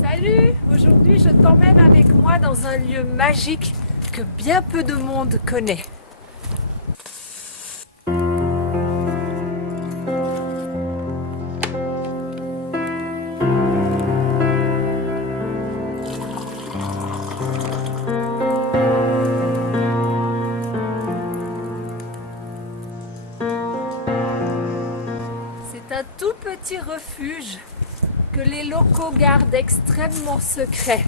Salut! Aujourd'hui, je t'emmène avec moi dans un lieu magique que bien peu de monde connaît. C'est un tout petit refuge que les locaux gardent extrêmement secret.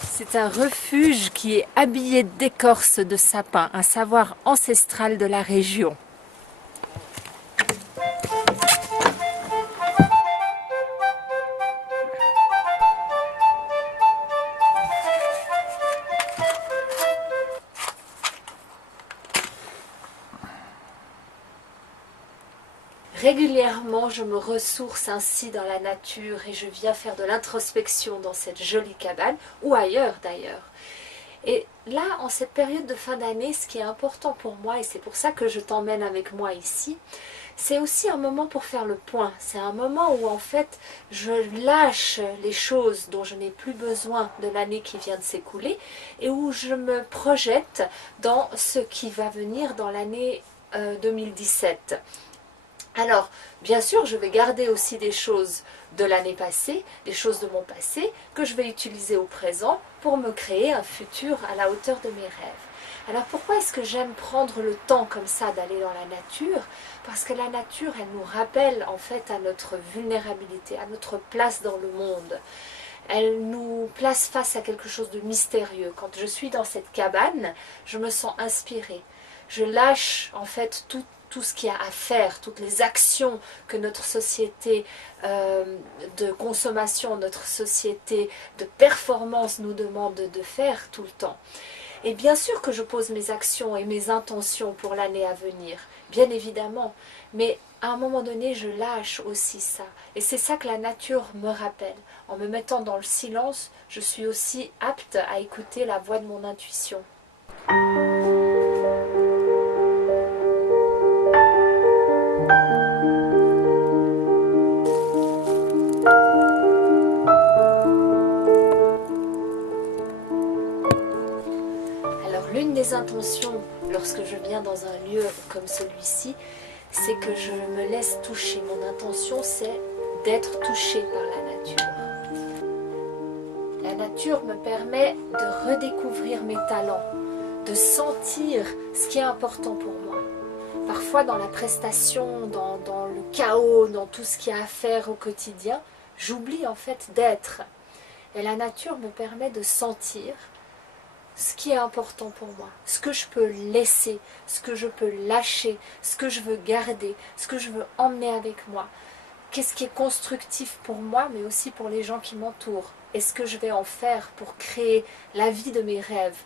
C'est un refuge qui est habillé d'écorce de sapin, un savoir ancestral de la région. Régulièrement, je me ressource ainsi dans la nature et je viens faire de l'introspection dans cette jolie cabane, ou ailleurs d'ailleurs. Et là, en cette période de fin d'année, ce qui est important pour moi, et c'est pour ça que je t'emmène avec moi ici, c'est aussi un moment pour faire le point. C'est un moment où en fait, je lâche les choses dont je n'ai plus besoin de l'année qui vient de s'écouler et où je me projette dans ce qui va venir dans l'année 2017. Alors, bien sûr, je vais garder aussi des choses de l'année passée, des choses de mon passé, que je vais utiliser au présent pour me créer un futur à la hauteur de mes rêves. Alors, pourquoi est-ce que j'aime prendre le temps comme ça d'aller dans la nature? Parce que la nature, elle nous rappelle en fait à notre vulnérabilité, à notre place dans le monde. Elle nous place face à quelque chose de mystérieux. Quand je suis dans cette cabane, je me sens inspirée. Je lâche en fait tout ce qu'il y a à faire, toutes les actions que notre société de consommation, notre société de performance nous demande de faire tout le temps. Et bien sûr que je pose mes actions et mes intentions pour l'année à venir, bien évidemment, mais à un moment donné, je lâche aussi ça. Et c'est ça que la nature me rappelle. En me mettant dans le silence, je suis aussi apte à écouter la voix de mon intuition. L'une des intentions lorsque je viens dans un lieu comme celui-ci, c'est que je me laisse toucher. Mon intention, c'est d'être touchée par la nature. La nature me permet de redécouvrir mes talents, de sentir ce qui est important pour moi. Parfois dans la prestation, dans le chaos, dans tout ce qu'il y a à faire au quotidien, j'oublie en fait d'être. Et la nature me permet de sentir ce qui est important pour moi, ce que je peux laisser, ce que je peux lâcher, ce que je veux garder, ce que je veux emmener avec moi. Qu'est-ce qui est constructif pour moi, mais aussi pour les gens qui m'entourent. Et ce que je vais en faire pour créer la vie de mes rêves.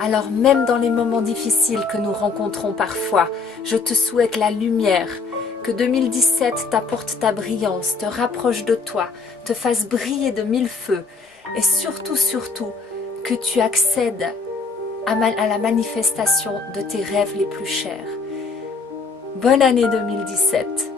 Alors même dans les moments difficiles que nous rencontrons parfois, je te souhaite la lumière. Que 2017 t'apporte ta brillance, te rapproche de toi, te fasse briller de mille feux et surtout, que tu accèdes à la manifestation de tes rêves les plus chers. Bonne année 2017!